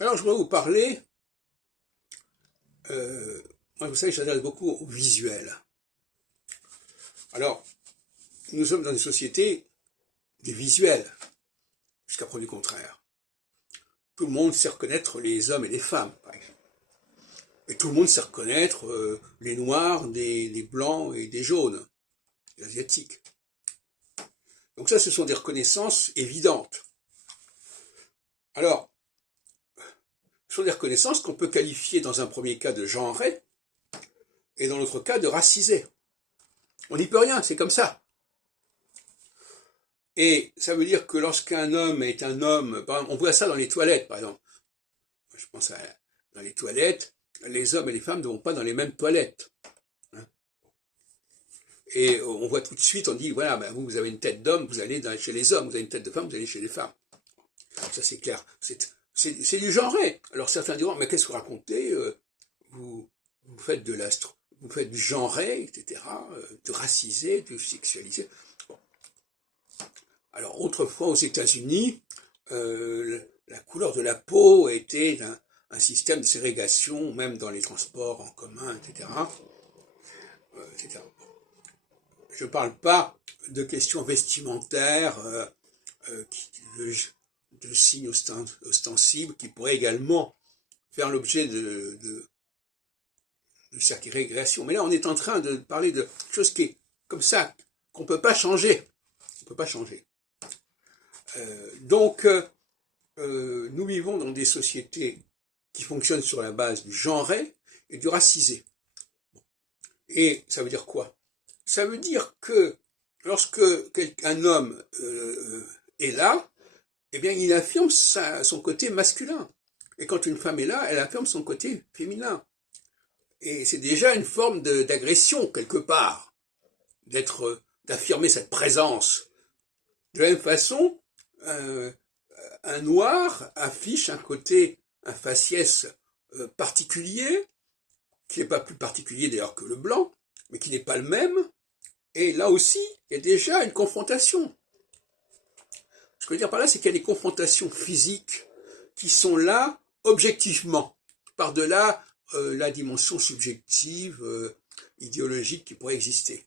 Alors, je voudrais vous parler, moi, vous savez, j'adresse beaucoup au visuel. Alors, nous sommes dans une société des visuels, jusqu'à preuve du contraire. Tout le monde sait reconnaître les hommes et les femmes, par exemple. Et tout le monde sait reconnaître les noirs, des blancs et des jaunes, les asiatiques. Donc ça, ce sont des reconnaissances évidentes. Alors, ce sont des reconnaissances qu'on peut qualifier dans un premier cas de genrées et dans l'autre cas de racisées. On n'y peut rien, c'est comme ça. Et ça veut dire que lorsqu'un homme est un homme, par exemple, on voit ça dans les toilettes, par exemple. Je pense dans les toilettes, les hommes et les femmes ne vont pas dans les mêmes toilettes. Et on voit tout de suite, on dit, voilà, ben vous avez une tête d'homme, vous allez chez les hommes, vous avez une tête de femme, vous allez chez les femmes. Ça c'est clair, c'est du genré. Alors certains diront, mais qu'est-ce que vous racontez, vous faites vous faites du genré, etc., de racisé, de sexualisé. Bon. Alors autrefois aux États-Unis, la couleur de la peau était un système de ségrégation, même dans les transports en commun, etc. etc. Je ne parle pas de questions vestimentaires, de signes ostensibles qui pourraient également faire l'objet de ségrégation. Mais là, on est en train de parler de choses qui est comme ça, qu'on ne peut pas changer. On peut pas changer. Donc, nous vivons dans des sociétés qui fonctionnent sur la base du genré et du racisé. Et ça veut dire quoi? Ça veut dire que lorsque un homme est là, eh bien, il affirme son côté masculin. Et quand une femme est là, elle affirme son côté féminin. Et c'est déjà une forme d'agression, quelque part, d'affirmer cette présence. De la même façon, un noir affiche un faciès particulier, qui n'est pas plus particulier d'ailleurs que le blanc, mais qui n'est pas le même. Et là aussi, il y a déjà une confrontation. Ce que je veux dire par là, c'est qu'il y a des confrontations physiques qui sont là objectivement, par-delà la dimension subjective, idéologique qui pourrait exister.